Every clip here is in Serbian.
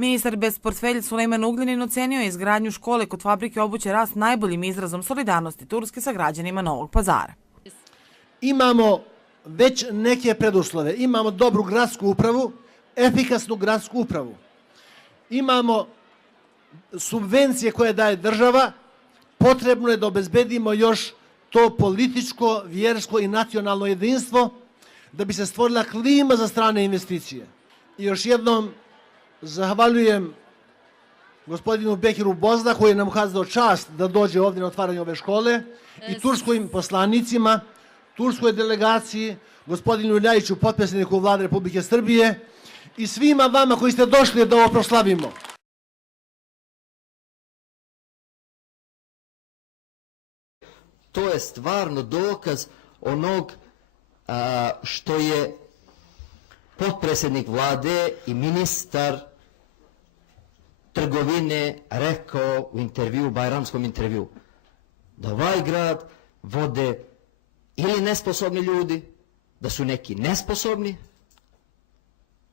Ministar bez portfelja Sulejman Ugljanin ocenio je izgradnju škole kod fabrike obuće Rast najboljim izrazom solidarnosti Turske sa građanima Novog Pazara. Imamo već neke preduslove. Imamo dobru gradsku upravu, efikasnu gradsku upravu. Imamo subvencije koje daje država. Potrebno je da obezbedimo još to političko, vjersko i nacionalno jedinstvo da bi se stvorila klima za strane investicije. I još jednom zahvaljujem gospodinu Bekiru Bozda koji je nam ukazao čast da dođe ovdje na otvaranje ove škole i turskim poslanicima, turskoj delegaciji, gospodinu Ljajiću, potpredsjedniku Vlade Republike Srbije i svima vama koji ste došli da ovo proslavimo. To je stvarno dokaz onog što je potpredsjednik Vlade i ministar trgovine rekao u intervju, bajramskom intervju, da ovaj grad vode ili nesposobni ljudi, da su neki nesposobni,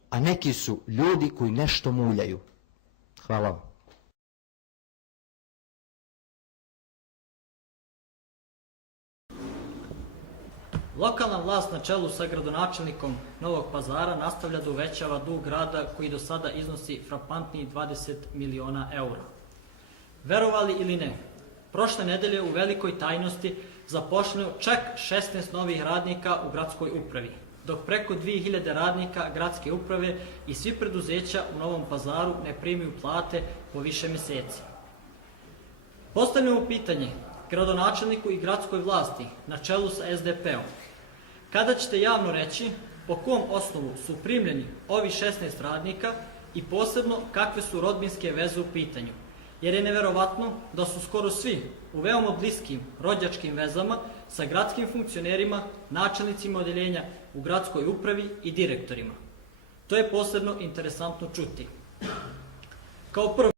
a neki su ljudi koji nešto muljaju. Hvala vam. Lokalna vlast na čelu sa gradonačelnikom Novog Pazara nastavlja da uvećava dug grada koji do sada iznosi frapantnih 20 miliona eura. Verovali ili ne, prošle nedelje u velikoj tajnosti zaposleno čak 16 novih radnika u gradskoj upravi, dok preko 2000 radnika gradske uprave i svi preduzeća u Novom Pazaru ne primaju plate po više meseci. Postavljamo pitanje gradonačelniku i gradskoj vlasti na čelu sa SDP-om. Kada ćete javno reći po kom osnovu su primljeni ovi 16 radnika i posebno kakve su rodbinske veze u pitanju? Jer je neverovatno da su skoro svi u veoma bliskim rođačkim vezama sa gradskim funkcionerima, načelnicima odeljenja u gradskoj upravi i direktorima. To je posebno interesantno čuti. Kao prvo,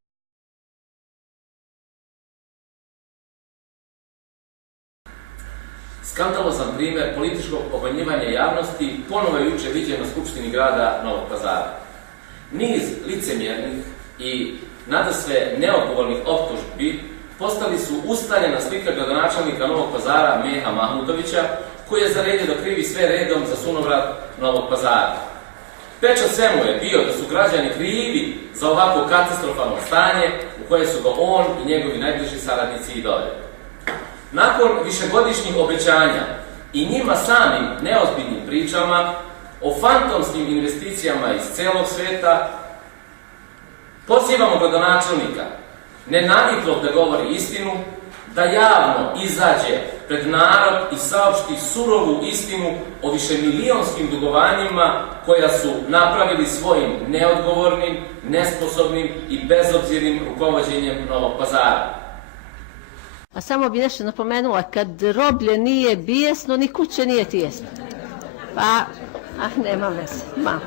skandalozan primjer političkog obmanjivanja javnosti ponovo je juče viđen na Skupštini grada Novog Pazara. Niz licemjernih i nadasve neodgovornih optužbi postali su ustaljena slika gradonačelnika Novog Pazara Meha Mahmutovića, koji je zaredio da krivi sve redom za sunovrat Novog Pazara. Pečat svemu je bio da su građani krivi za ovako katastrofalno stanje u koje su ga on i njegovi najbliži saradnici i doveli. Nakon višegodišnjih obećanja i njima samim neozbiljnim pričama o fantomskim investicijama iz celog sveta, pozivamo gradonačelnika, nenaviklog da govori istinu, da javno izađe pred narod i saopšti surovu istinu o višemilijonskim dugovanjima koja su napravili svojim neodgovornim, nesposobnim i bezobzirnim rukovođenjem Novog Pazara. A samo bi nešto napomenula, kad roblje nije bijesno, ni kuće nije tijesno. Pa, nema veze, malo.